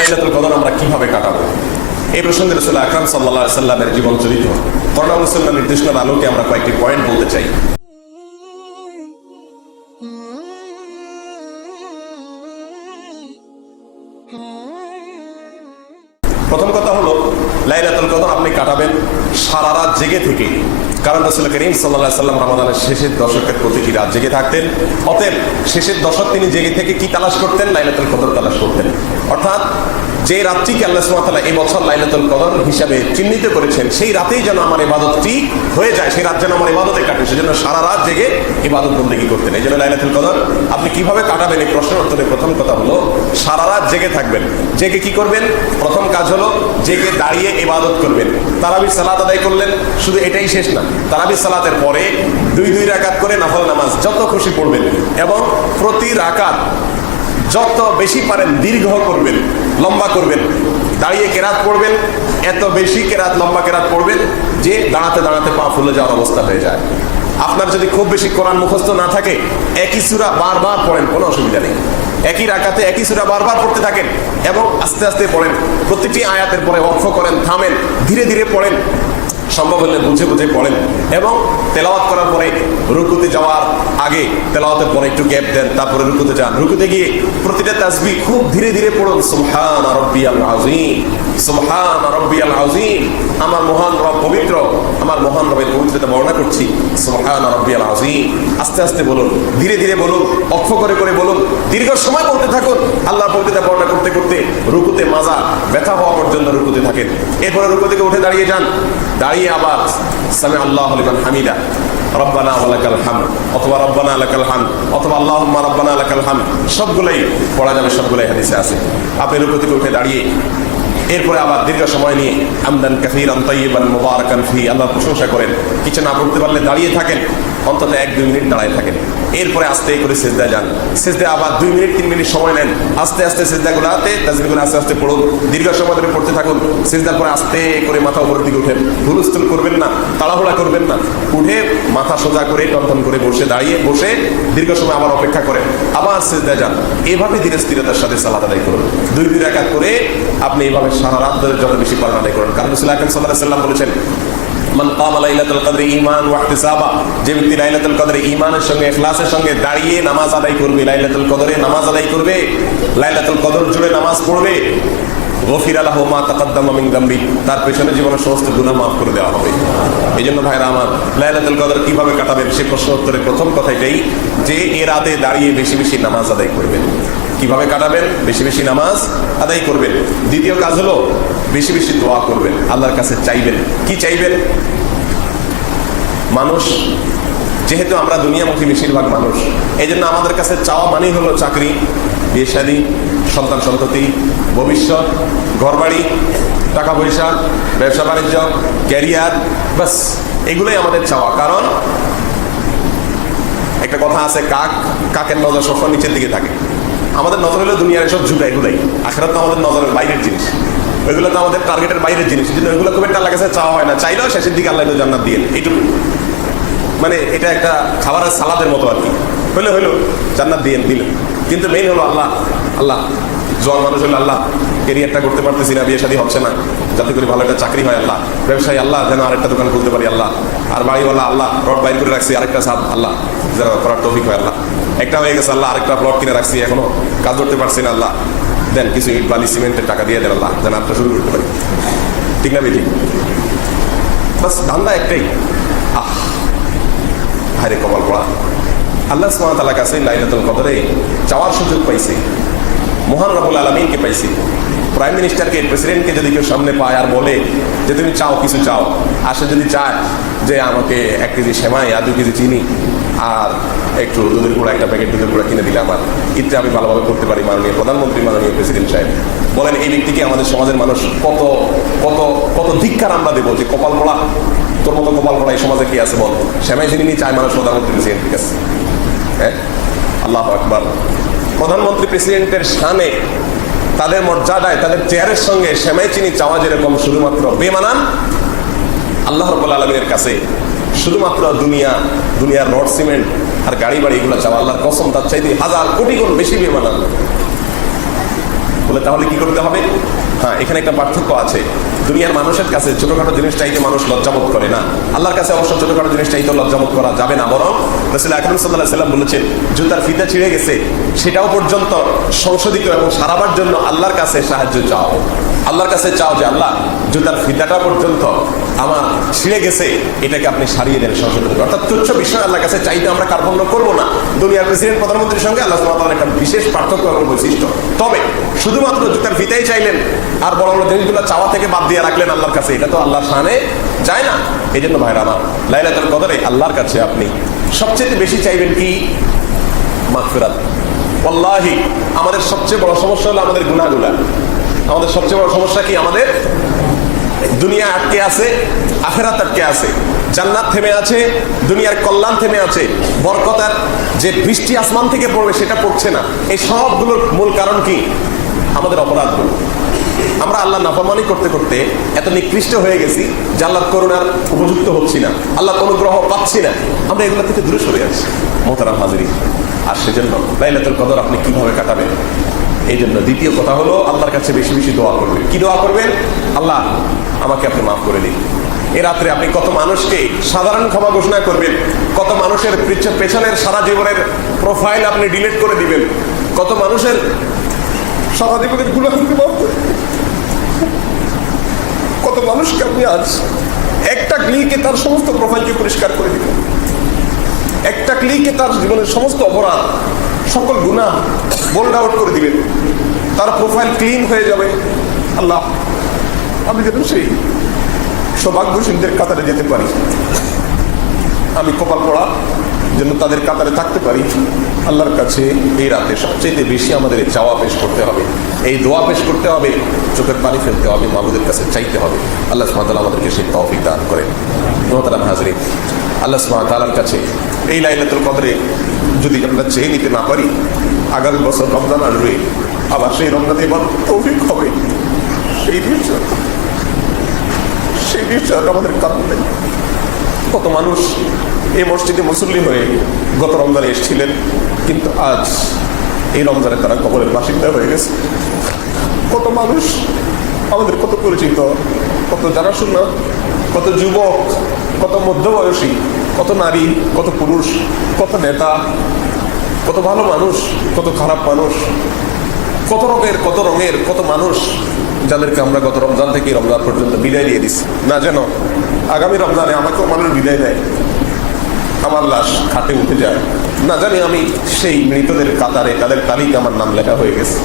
লাইলাতুল কদর আমরা কীভাবে কাটাবো? এই প্রসঙ্গে রসুল আকরাম সাল্লাহ সাল্লামের জীবন চরিত্র করোনা মুসল্লার নির্দেশনার আলোকে আমরা কয়েকটি পয়েন্ট বলতে চাই। প্রথম কথা হলো, লাইলাতুল কদর আপনি কাটাবেন সারা রাত জেগে থেকে। কারণ রসুল করিম সাল্লাহ সাল্লাম রমাদানের শেষের দশকের প্রতিটি রাত জেগে থাকতেন। অতএব শেষের দশক তিনি জেগে থেকে কি তালাশ করতেন? লাইলাতুল কদর তালাশ করতেন। অর্থাৎ যে রাত্রিকে আল্লাহ সুমাতালা এই বছর লাইলাতুল কদর হিসাবে চিহ্নিত করেছেন, সেই রাতেই যেন আমার ইবাদতটি হয়ে যায়, সেই রাত যেন আমার ইবাদতে কাটে, সেজন্য সারা রাত জেগে ইবাদত বন্দেগী করতেন। এই জন্য লাইলাতুল কদর, আপনি কীভাবে কাটাবেন এই প্রশ্নের উত্তরে প্রথম কথা হলো, সারা রাত জেগে থাকবেন। জেগে কি করবেন? প্রথম কাজ হলো জেগে দাঁড়িয়ে ইবাদত করবেন। তারাবি সালাত আদায় করলেন, শুধু এটাই শেষ না তারাবি সালাতের পরে দুই দুই রাকাত করে নফল নামাজ যত খুশি পড়বেন এবং প্রতি রাকাত যত বেশি পারেন দীর্ঘ করবেন। লম্বা করবেন। দাঁড়িয়ে কেরাত পড়বেন। এত বেশি কেরাত, লম্বা কেরাত পড়বেন যে দাঁড়াতে দাঁড়াতে পা ফুলে যাওয়ার অবস্থা হয়ে যায়। আপনার যদি খুব বেশি কোরআন মুখস্থ না থাকে, একই সুরা বারবার পড়েন, কোনো অসুবিধা নেই। একই রাখাতে একই সুরা বারবার পড়তে থাকেন এবং আস্তে আস্তে পড়েন। প্রতিটি আয়াতের পরে অর্থ করেন, থামেন, ধীরে ধীরে পড়েন। সম্ভব হলে বুঝে বুঝে পড়েন। এবং তেলাওয়াত করার পরে রুকুতে যাওয়ার আগে তেলাওয়াতের পরে একটু গ্যাপ দেন, তারপরে রুকুতে যান। রুকুতে গিয়ে প্রতিটা তাসবি খুব ধীরে ধীরে পড়ুন। সুবহান রব্বিয়াল আযীম, সুবহান রব্বিয়াল আযীম। আমার মহান রব পবিত্র, আমার মহান রবের পবিত্রতা বর্ণনা করছি। সুবহান রব্বিয়াল আযীম, আস্তে আস্তে বলুন, ধীরে ধীরে বলুন, অক্ষ করে করে বলুন, দীর্ঘ সময় বলতে থাকুন। আল্লাহ পবিত্রতা বর্ণনা করতে করতে রুকুতে মাজা ব্যথা হওয়া পর্যন্ত রুকুতে থাকেন। এরপরে রুকু থেকে উঠে দাঁড়িয়ে যান। দাঁড়িয়ে আবার সামি আল্লাহ হামিদা। এরপরে আবার দীর্ঘ সময় নিয়ে আমদান মুবারাকান ফি আল্লাহর প্রশংসা করেন। কিছু না পড়তে পারলে দাঁড়িয়ে থাকেন। অন্তত এক, দুই মিনিট দাঁড়ায় থাকেন। এরপরে আস্তে করে সেজদায় যান। সেজদায় আবার দুই মিনিট, তিন মিনিট সময় নেন। আস্তে আস্তে সেজদাগুলোতে তাজবিগুলো আস্তে আস্তে পড়ুন। দীর্ঘ সময় ধরে পড়তে থাকুন। সেজদার পরে আস্তে করে মাথা উপরের দিকে উঠেন। হুলস্থুল করবেন না, তাড়াহুড়া করবেন না। উঠে মাথা সোজা করে টনটন করে বসে দাঁড়িয়ে বসে দীর্ঘ সময় আবার অপেক্ষা করেন। আবার সেজদায় যান। এভাবে ধীরে স্থিরতার সাথে সালাদ আদায় করুন। দুই দুই রাকাত করে আপনি এভাবে সারা রাত ধরে যত বেশি পালন আদায় করুন। কারণ সাল্লাহ সাল্লাম বলেছেন সঙ্গে সঙ্গে দাঁড়িয়ে নামাজ করবে, লাইলাতুল কদরে নামাজ করবে, লাইলাতুল কদর জুড়ে নামাজ পড়বে তার পেছনে জীবনের সমস্ত গুনাহ মাফ করে দেওয়া হবে। এই জন্য ভাইরা আমার, লাইলাতুল কদর কীভাবে কাটাবেন, সে প্রশ্ন উত্তরে প্রথম কথা এটাই, যে এ রাতে দাঁড়িয়ে বেশি বেশি নামাজ আদায় করবেন। কীভাবে কাটাবেন? বেশি বেশি নামাজ আদায় করবেন। দ্বিতীয় কাজ হলো বেশি বেশি দোয়া করবেন। আল্লাহর কাছে চাইবেন। কি চাইবেন? মানুষ, যেহেতু আমরা দুনিয়ামুখী বেশিরভাগ মানুষ এই জন্য আমাদের কাছে চাওয়া মানেই হলো চাকরি, বিয়ে শাদী, সন্তান সন্ততি, ভবিষ্যৎ, ঘরবাড়ি, টাকা পয়সা, ব্যবসা বাণিজ্য, ক্যারিয়ার বাস এগুলোই আমাদের চাওয়া। কারণ, একটা কথা আছে, কাক, কাকের নজর সবসময় নিচের দিকে থাকে। আমাদের নজর হলো দুনিয়ার এসব ঝুঁকা এগুলাই। আখেরাত তো আমাদের নজরের বাইরের জিনিস। ওইগুলো তো আমাদের টার্গেটের বাইরের জিনিস। ওইগুলো খুব একটা আল্লাহ চাওয়া হয় না। চাইলেও শেষের দিকে আল্লাহ জান্নাত দিয়ে এইটুকু। মানে এটা একটা খাবারের সালাদের মতো আর কি। হইলে, হইল, জান্নাত দিয়ে দিল কিন্তু মেইন হলো আল্লাহ। আল্লাহ, জোয়ান মানুষ হলো আল্লাহ কেরিয়ারটা করতে পারতেছি না, বিয়ে শাদী হচ্ছে না। যাতে করে ভালো একটা চাকরি হয় আল্লাহ। ব্যবসায়ী আল্লাহ, যেন আরেকটা দোকান খুলতে পারি আল্লাহ। আর বাড়িওয়ালা আল্লাহ, রড বাইর করে রাখছি আরেকটা সাদ আল্লাহ। যেন করার তৌফিক হয় আল্লাহ। একটা হয়ে গেছে আল্লাহ, আরেকটা প্লট কিনে রাখছি এখনও। কাজ করতে পারছি না আল্লাহ। দেন কিছু ইট বালি, সিমেন্টের টাকা দিয়ে দেন আল্লাহ, যেন আপনার শুরু করতে পারি। ঠিক না বেঠিক বাস ধান্দা একটাই। আহ হারে কপাল পড়া। আল্লাহ ওয়া তাআলার কাছে লাইলাতুল কদরে চাওয়ার সুযোগ পাইছে। মহান রবুল আলমিনকে পাইছি। প্রাইম মিনিস্টারকে, প্রেসিডেন্টকে যদি কেউ সামনে পায় আর বলে যে, তুমি চাও, কিছু চাও। আর সে যদি চায় যে, আমাকে এক কেজি সেমাই আর দু কেজি চিনি আর একটু দুধের গুঁড়া, একটা প্যাকেট দুধের গুঁড়া কিনে দিলে আমার ঈদটা আমি ভালোভাবে করতে পারি মাননীয় প্রধানমন্ত্রী, মাননীয় প্রেসিডেন্ট সাহেব। বলেন, এই ব্যক্তিকে আমাদের সমাজের মানুষ? কত কত কত ধিক্কার আমরা দেবো যে কপাল পড়া তোর মতো কপাল পড়া এই সমাজে কি আছে বল? চিনি নিয়ে চায় মানুষ প্রধানমন্ত্রী প্রেসিডেন্ট ঠিক আছে হ্যাঁ? আল্লাহ আকবার। প্রধানমন্ত্রী, প্রেসিডেন্টের সামনে তাদের মর্যাদায়, তাদের চেয়ারের সঙ্গে শ্যামাই চিনি চাওয়া যেরকম, শুধুমাত্র বেমানান, আল্লাহ রব্বুল আলমীর কাছে শুধুমাত্র দুনিয়া, দুনিয়ার রড সিমেন্ট আর গাড়ি বাড়ি এগুলো চাওয়া আল্লাহর কসম, তার চাইতে হাজার কোটি গুণ বেশি বেমানান। বলে তাহলে কি করতে হবে? হ্যাঁ এখানে একটা পার্থক্য আছে। দুনিয়ার মানুষের কাছে ছোটখাটো জিনিস চাইতে মানুষ লজ্জাবোধ করে না, আল্লাহর কাছে অবশ্য ছোটখাটো জিনিস চাইতে লজ্জাবোধ করা যাবে না, বরং রসুল আকরম সাল্লাহ সাল্লাম বলেছেন, জুতার ফিতা ছিঁড়ে গেছে, সেটাও পর্যন্ত সংশোধিত এবং সারাবার জন্য আল্লাহর কাছে সাহায্য চাও। আল্লাহর কাছে চাও যে, আল্লাহ, জুতার ফিতাটা পর্যন্ত আমার ছিঁড়ে গেছে, এটাকে আপনি সারিয়ে দেন, সংশোধন অর্থাৎ তুচ্ছ বিষয়, আল্লাহর কাছে চাইতে আমরা কার্পণ্য করব না। দুনিয়ার প্রেসিডেন্ট, প্রধানমন্ত্রীর সঙ্গে আল্লাহ একটা বিশেষ পার্থক্য এবং বৈশিষ্ট্য। তবে শুধুমাত্র জুতার ফিতাই চাইলেন, আর বড় বড় জিনিসগুলো চাওয়া থেকে বাদ দিয়ে রাখলেন আল্লাহর কাছে। এটা তো আল্লাহর শানে যায় না। এই জন্য ভাইরা আমার, লাইলাতুল কদরে আল্লাহর কাছে আপনি সবচেয়ে বেশি চাইবেন কি? মাগফিরাত। ওয়াল্লাহি, আমাদের সবচেয়ে বড় সমস্যা হলো আমাদের গুনাহগুলা। আমাদের সবচেয়ে বড় সমস্যা কি? আমাদের দুনিয়া আটকে আছে, আখেরাত আটকে আছে, জান্নাত থেমে আছে, দুনিয়ার কল্যাণ থেমে আছে বরকতার যে বৃষ্টি আসমান থেকে পড়বে সেটা পড়ছে না। এই সবগুলোর মূল কারণ কি? আমাদের অপরাধগুলো আমরা আল্লাহ নাফরমানি করতে করতে এত নিকৃষ্ট হয়ে গেছি যে আল্লাহর করুণার উপযুক্ত হচ্ছি না। আল্লাহর অনুগ্রহ পাচ্ছি না। আমরা এগুলো থেকে দূরে সরে যাচ্ছি মোহতারাম হাজিরি আর সেজন্য লাইলাতুল কদর আপনি কীভাবে কাটাবেন? এই জন্য দ্বিতীয় কথা হলো, আল্লাহর কাছে বেশি বেশি দোয়া করবেন। কি দোয়া করবেন? আল্লাহ, আমাকে আপনি মাফ করে দিন। এ রাত্রে আপনি কত মানুষকে সাধারণ ক্ষমা ঘোষণা করবেন, কত মানুষের পিছ- পেছনের সারা জীবনের প্রোফাইল আপনি ডিলিট করে দিবেন, কত মানুষের সারা জীবনের আপনি মাফ। কত মানুষকে আপনি আজ একটা ক্লিকে তার সমস্ত প্রোফাইলকে পরিষ্কার করে দিবেন একটা ক্লিকে তার জীবনের সমস্ত অপরাধ, সকল গুণা বোল্ড আউট করে দিবেন। তার প্রোফাইল ক্লিন হয়ে যাবে। আল্লাহ, আমি যেন সেই সৌভাগ্যশীলদের কাতারে যেতে পারি। আমি কপাল পড়া যেন তাদের কাতারে থাকতে পারি। আল্লাহর কাছে এই রাতে সবচেয়ে বেশি আমাদের চাওয়া পেশ করতে হবে। এই দোয়া পেশ করতে হবে, চোখের পানি ফেলতে হবে মাবুদের কাছে চাইতে হবে। আল্লাহ সুমাতাল আমাদেরকে সেই তৌফিক দান করে মোহতারাম হাজরি আল্লাহ সুমাতালার কাছে এই লাইলাতুল কদরে যদি আমরা চেয়ে নিতে না পারি, আগামী বছর রমজান আসবে, আবার সেই রমজানে এবার তৌফিক হবে। সেই বিষয় সেই বিষয় আমাদের কারণ নেই। কত মানুষ এই মসজিদে মুসল্লি হয়ে গত রমজানে এসেছিলেন, কিন্তু আজ এই রমজানে তারা কবরের বাসিন্দা হয়ে গেছে। কত মানুষ আমাদের কত পরিচিত, কত জানাশোনা, কত যুবক, কত মধ্যবয়সী, কত নারী, কত পুরুষ, কত নেতা, কত ভালো মানুষ, কত খারাপ মানুষ কত রঙের কত রঙের, কত মানুষ যাদেরকে আমরা গত রমজান থেকে রমজান পর্যন্ত বিদায় দিয়ে দিচ্ছি না, যেন আগামী রমজানে আমাকেও মানুষ বিদায় দেয় আমার লাশ খাটে উঠে যায়। না জানি আমি সেই মৃতদের কাতারে, তাদের তালিকা আমার নাম লেখা হয়ে গেছে।